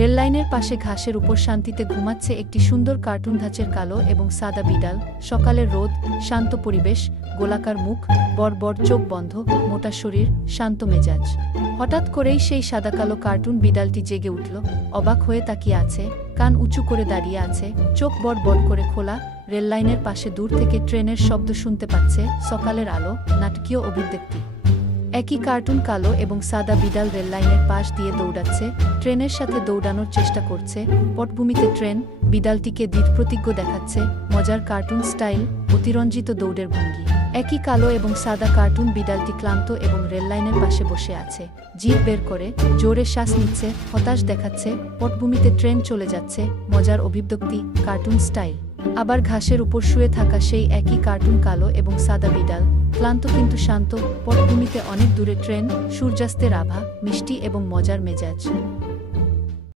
রেললাইনের পাশে ঘাসের উপর শান্তিতে ঘুমাচ্ছে একটি সুন্দর কার্টুন ধাঁচের কালো এবং সাদা বিড়াল। সকালের রোদ, শান্ত পরিবেশ, গোলাকার মুখ, বড় বড় চোখ বন্ধ, মোটা শরীর, শান্ত মেজাজ। হঠাৎ করেই সেই সাদা কালো কার্টুন বিড়ালটি জেগে উঠল, অবাক হয়ে তাকিয়ে আছে, কান উঁচু করে দাঁড়িয়ে আছে, চোখ বড় বড় করে খোলা। রেললাইনের পাশে দূর থেকে ট্রেনের শব্দ শুনতে পাচ্ছে, সকালের আলো, নাটকীয় অভিব্যক্তি। একই কার্টুন কালো এবং সাদা বিড়াল রেললাইনের পাশ দিয়ে দৌড়াচ্ছে, ট্রেনের সাথে দৌড়ানোর চেষ্টা করছে। পটভূমিতে ট্রেন, বিড়ালটিকে দৃঢ়প্রতিজ্ঞ দেখাচ্ছে, মজার কার্টুন স্টাইল, অতিরঞ্জিত দৌড়ের ভঙ্গি। একই কালো এবং সাদা কার্টুন বিড়ালটি ক্লান্ত এবং রেললাইনের পাশে বসে আছে, জিভ বের করে জোরে শ্বাস নিচ্ছে, হতাশ দেখাচ্ছে। পটভূমিতে ট্রেন চলে যাচ্ছে, মজার অভিব্যক্তি, কার্টুন স্টাইল। আবার ঘাসের উপর শুয়ে থাকা সেই একই কার্টুন কালো এবং সাদা বিড়াল, ক্লান্ত কিন্তু শান্ত। পটভূমিতে অনেক দূরে ট্রেন, সূর্যাস্তের আভা, মিষ্টি এবং মজার মেজাজ।